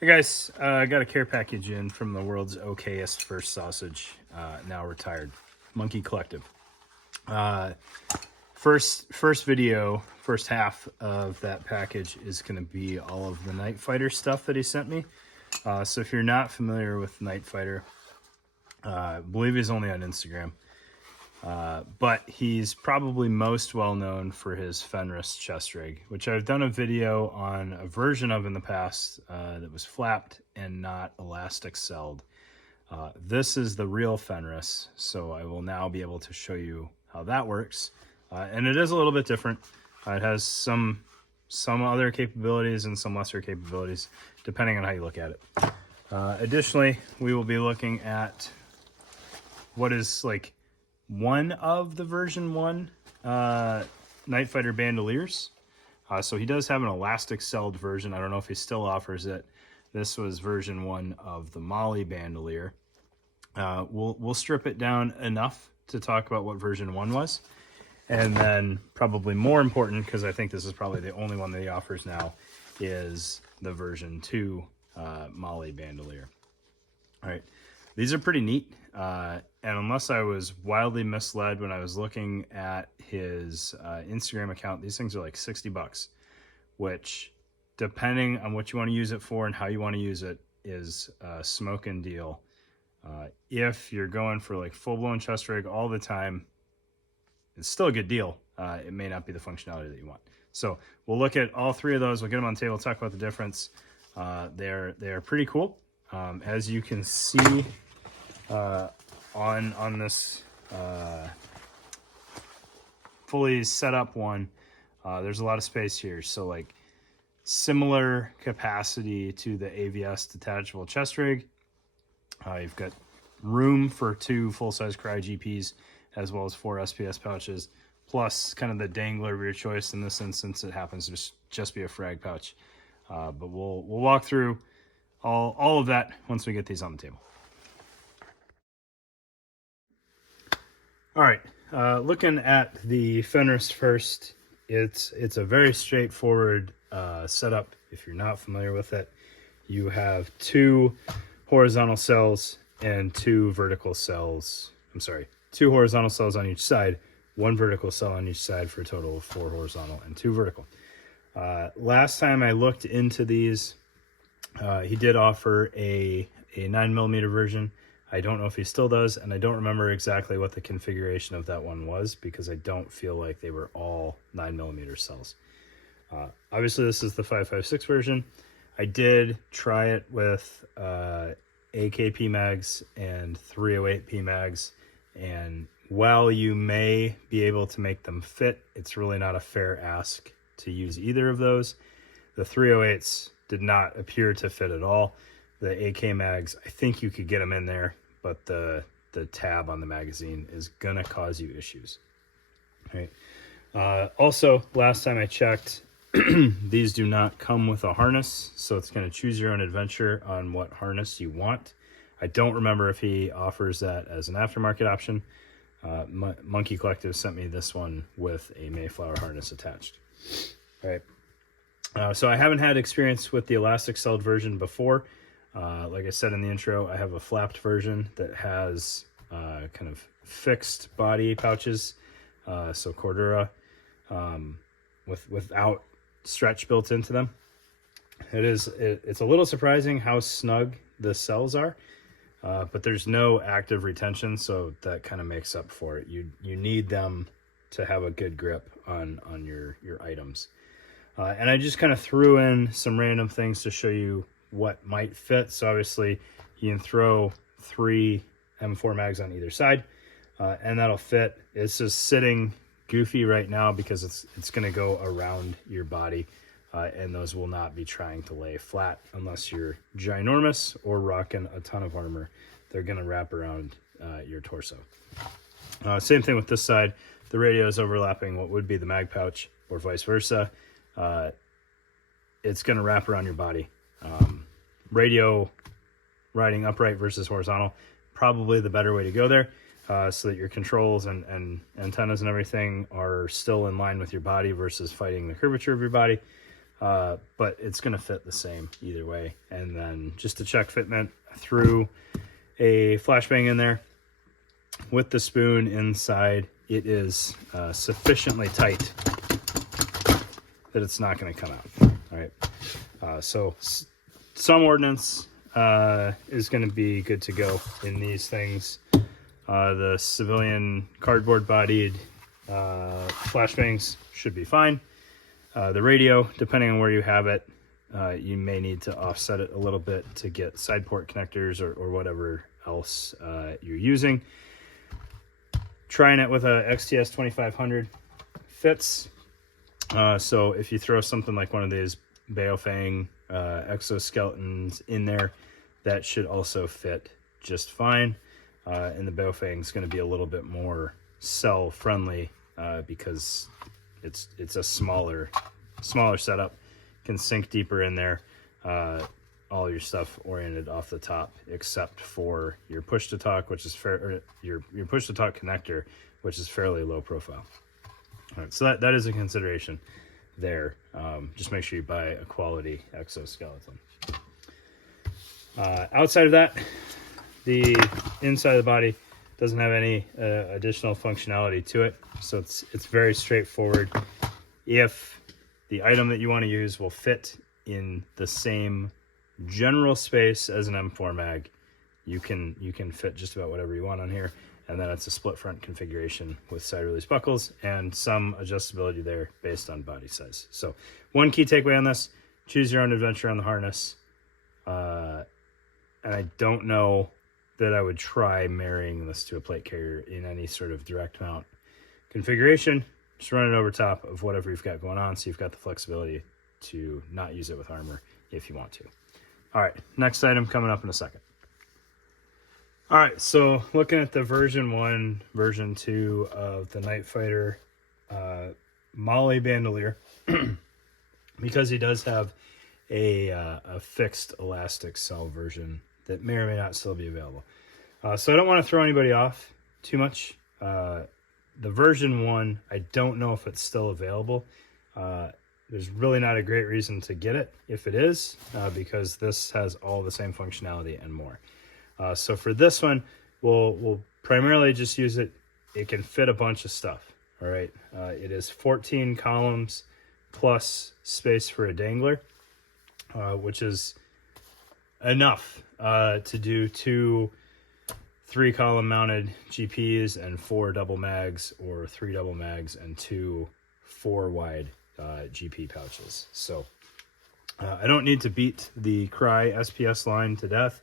Hey guys, I got a care package in from the world's okayest first sausage, now retired, Monkey Collective. First video, first half of that package is going to be all of the Night Fighter stuff that he sent me. So if you're not familiar with Night Fighter, I believe he's only on Instagram. But he's probably most well known for his Fenris chest rig, which I've done a video on a version of in the past that was flapped and not elastic celled. This is the real Fenris, so I will now be able to show you how that works. And it is a little bit different. It has some other capabilities and some lesser capabilities, depending on how you look at it. Additionally, we will be looking at what is like one of the version 1 Night Fighter bandoliers. So he does have an elastic celled version. I don't know if he still offers it. This was version 1 of the Molly bandolier. We'll strip it down enough to talk about what version 1 was. And then probably more important, because I think this is probably the only one that he offers now, is the version 2 Molly bandolier. All right. These are pretty neat, and unless I was wildly misled when I was looking at his Instagram account, these things are like $60, which, depending on what you want to use it for and how you want to use it, is a smoking deal. If you're going for like full-blown chest rig all the time, it's still a good deal. It may not be the functionality that you want. So we'll look at all three of those. We'll get them on the table, talk about the difference. They're pretty cool. As you can see, on this fully set up one, there's a lot of space here. So like similar capacity to the AVS detachable chest rig. You've got room for 2 full-size Cry GPs as well as 4 SPS pouches, plus kind of the dangler of your choice. In this instance, it happens to just be a frag pouch. But we'll walk through all of that once we get these on the table. All right, looking at the Fenris first, it's a very straightforward setup. If you're not familiar with it, you have 2 horizontal cells and 2 vertical cells. I'm sorry, 2 horizontal cells on each side, 1 vertical cell on each side for a total of 4 horizontal and 2 vertical. Last time I looked into these, he did offer a 9mm version. I don't know if he still does, and I don't remember exactly what the configuration of that one was because I don't feel like they were all 9mm cells. Obviously, this is the 5.56 version. I did try it with AKP mags and 308P mags, and while you may be able to make them fit, it's really not a fair ask to use either of those. The 308s did not appear to fit at all. The AK mags, I think you could get them in there, but the tab on the magazine is gonna cause you issues. Right. Also, last time I checked, these do not come with a harness, so it's gonna choose your own adventure on what harness you want. I don't remember if he offers that as an aftermarket option. Monkey Collective sent me this one with a Mayflower harness attached. All right. So I haven't had experience with the elastic celled version before. Like I said in the intro, I have a flapped version that has kind of fixed body pouches, so Cordura, without stretch built into them. It's a little surprising how snug the cells are, but there's no active retention, so that kind of makes up for it. You need them to have a good grip on your items. And I just kind of threw in some random things to show you what might fit. So obviously you can throw 3 M4 mags on either side, and that'll fit. It's just sitting goofy right now because it's going to go around your body, and those will not be trying to lay flat unless you're ginormous or rocking a ton of armor. They're going to wrap around your torso. Same thing with this side. The radio is overlapping what would be the mag pouch, or vice versa. It's going to wrap around your body. Radio riding upright versus horizontal, probably the better way to go there, so that your controls and antennas and everything are still in line with your body versus fighting the curvature of your body. but it's going to fit the same either way. And then just to check fitment, I threw a flashbang in there with the spoon inside. It is sufficiently tight that it's not going to come out. All right. So some ordnance is going to be good to go in these things. The civilian cardboard bodied flashbangs should be fine. The radio, depending on where you have it, you may need to offset it a little bit to get side port connectors or whatever else you're using. Trying it with a XTS 2500 fits. So if you throw something like one of these Baofeng exoskeletons in there, that should also fit just fine. And the Baofeng is going to be a little bit more cell friendly because it's a smaller setup, can sink deeper in there. All your stuff oriented off the top, except for your push to talk, which is your push to talk connector, which is fairly low profile. All right, so that is a consideration there. Just make sure you buy a quality exoskeleton. Outside of that, the inside of the body doesn't have any additional functionality to it, so it's very straightforward. If the item that you want to use will fit in the same general space as an M4 mag, you can fit just about whatever you want on here. And then it's a split front configuration with side release buckles and some adjustability there based on body size. So one key takeaway on this: choose your own adventure on the harness. And I don't know that I would try marrying this to a plate carrier in any sort of direct mount configuration. Just run it over top of whatever you've got going on, so you've got the flexibility to not use it with armor if you want to. All right, next item coming up in a second. All right, so looking at the version 1, version 2 of the Night Fighter Molly Bandolier, because he does have a fixed elastic cell version that may or may not still be available. So I don't want to throw anybody off too much. The version 1, I don't know if it's still available. There's really not a great reason to get it if it is, because this has all the same functionality and more. So for this one, we'll primarily just use it. It can fit a bunch of stuff. All right. It is 14 columns plus space for a dangler, which is enough to do 2 3-column mounted GPs and 4 double mags, or 3 double mags and 2 4-wide GP pouches. So I don't need to beat the Cry SPS line to death.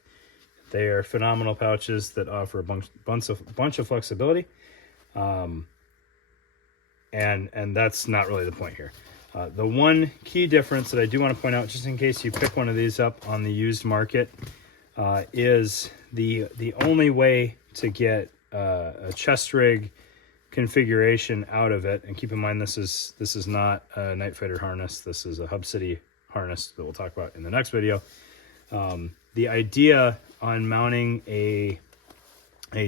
They are phenomenal pouches that offer a bunch of flexibility, and that's not really the point here. The one key difference that I do want to point out, just in case you pick one of these up on the used market, is the only way to get a chest rig configuration out of it. And keep in mind, this is not a Night Fighter harness. This is a Hub City harness that we'll talk about in the next video. The idea on mounting a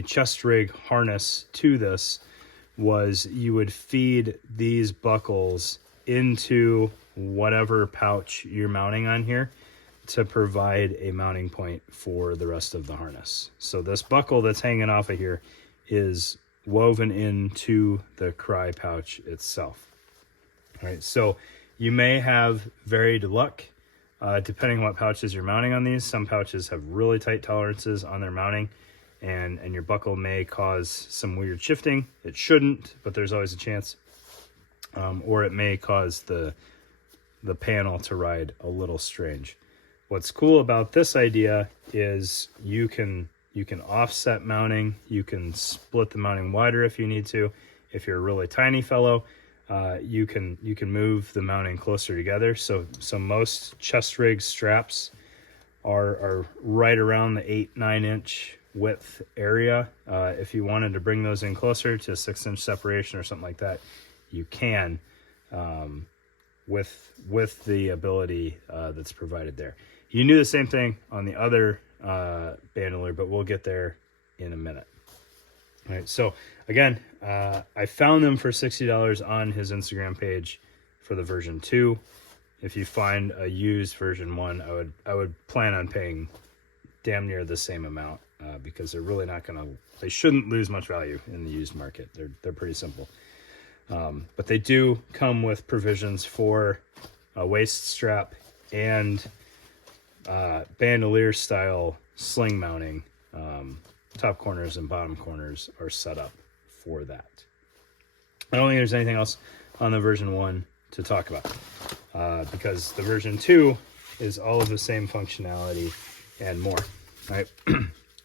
chest rig harness to this was you would feed these buckles into whatever pouch you're mounting on here to provide a mounting point for the rest of the harness. So this buckle that's hanging off of here is woven into the Cry pouch itself. All right, so you may have varied luck depending on what pouches you're mounting on these. Some pouches have really tight tolerances on their mounting, and your buckle may cause some weird shifting. It shouldn't, but there's always a chance. Or it may cause the panel to ride a little strange. What's cool about this idea is you can offset mounting. You can split the mounting wider if you need to. If you're a really tiny fellow, you can move the mounting closer together. So most chest rig straps are right around the 8-9 inch width area. If you wanted to bring those in closer to 6-inch separation or something like that, you can, with the ability that's provided there. You can do the same thing on the other bandolier, but we'll get there in a minute. All right, so again, I found them for $60 on his Instagram page for the version 2. if you find a used version 1, I would plan on paying damn near the same amount, because they're really not gonna, they shouldn't lose much value in the used market. They're pretty simple. But they do come with provisions for a waist strap and bandolier style sling mounting. Top corners and bottom corners are set up for that. I don't think there's anything else on the version 1 to talk about, because the version 2 is all of the same functionality and more. Right?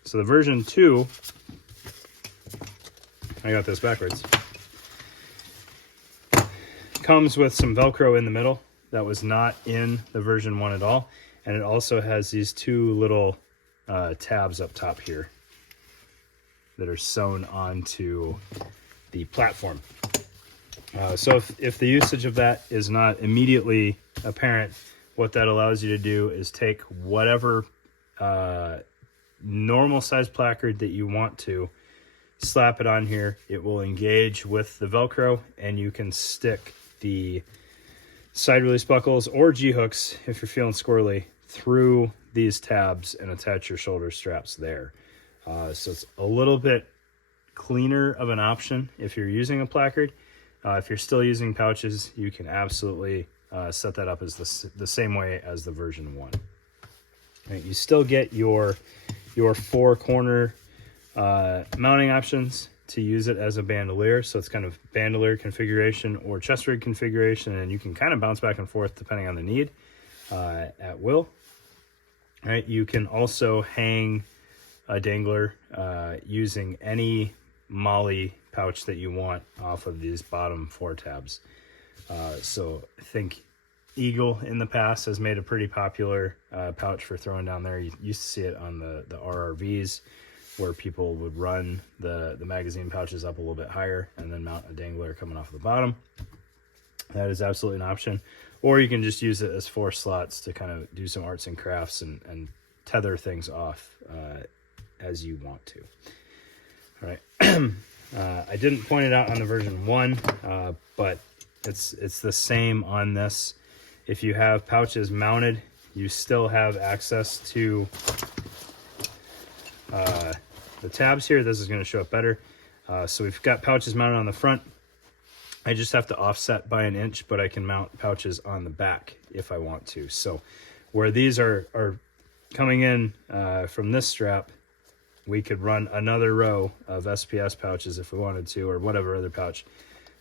So the version 2, I got this backwards, comes with some Velcro in the middle that was not in the version 1 at all, and it also has these 2 little tabs up top here that are sewn onto the platform. So if the usage of that is not immediately apparent, what that allows you to do is take whatever normal size placard that you want to, slap it on here. It will engage with the Velcro, and you can stick the side release buckles or G-hooks, if you're feeling squirrely, through these tabs and attach your shoulder straps there. So it's a little bit cleaner of an option if you're using a placard. If you're still using pouches, you can absolutely set that up as the same way as the version 1. Right, you still get your 4 corner mounting options to use it as a bandolier. So it's kind of bandolier configuration or chest rig configuration, and you can kind of bounce back and forth depending on the need at will. Right, you can also hang a dangler using any molly pouch that you want off of these bottom 4 tabs. So I think Eagle in the past has made a pretty popular pouch for throwing down there. You used to see it on the RRVs, where people would run the magazine pouches up a little bit higher and then mount a dangler coming off the bottom. That is absolutely an option. Or you can just use it as 4 slots to kind of do some arts and crafts and tether things off as you want to. All right. I didn't point it out on the version 1, but it's the same on this. If you have pouches mounted, you still have access to the tabs here. This is going to show up better. So we've got pouches mounted on the front. I just have to offset by 1 inch, but I can mount pouches on the back if I want to. So where these are coming in from this strap, we could run another row of SPS pouches if we wanted to, or whatever other pouch,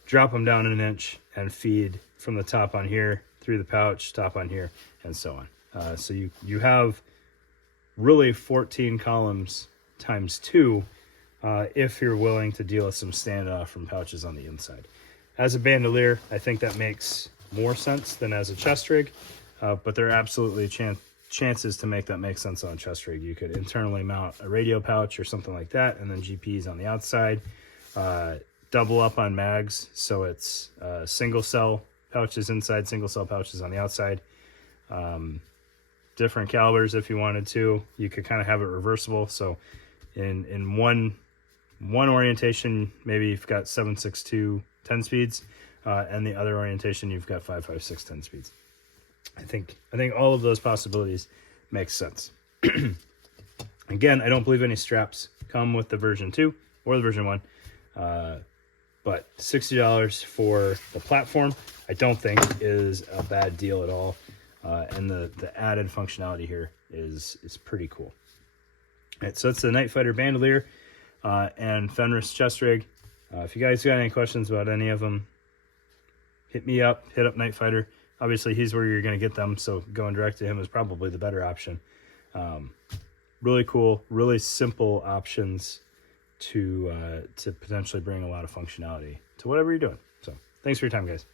drop them down 1 inch and feed from the top on here through the pouch, top on here, and so on. So you have really 14 columns times 2 if you're willing to deal with some standoff from pouches on the inside. As a bandolier, I think that makes more sense than as a chest rig, but there are absolutely chances to make that make sense on a chest rig. You could internally mount a radio pouch or something like that, and then GPs on the outside. Double up on mags, so it's single cell pouches inside, single cell pouches on the outside. Different calibers if you wanted to. You could kind of have it reversible, so in one orientation, maybe you've got 7.62 10 speeds, and the other orientation you've got 5.56 10 speeds. I think all of those possibilities make sense. Again, I don't believe any straps come with the version 2 or the version 1, but $60 for the platform I don't think is a bad deal at all, and the added functionality here is pretty cool. All right, so that's the Night Fighter Bandolier and Fenris chest rig. If you guys got any questions about any of them, hit me up, hit up Night Fighter. Obviously, he's where you're going to get them, so going direct to him is probably the better option. Really cool, really simple options to potentially bring a lot of functionality to whatever you're doing. So thanks for your time, guys.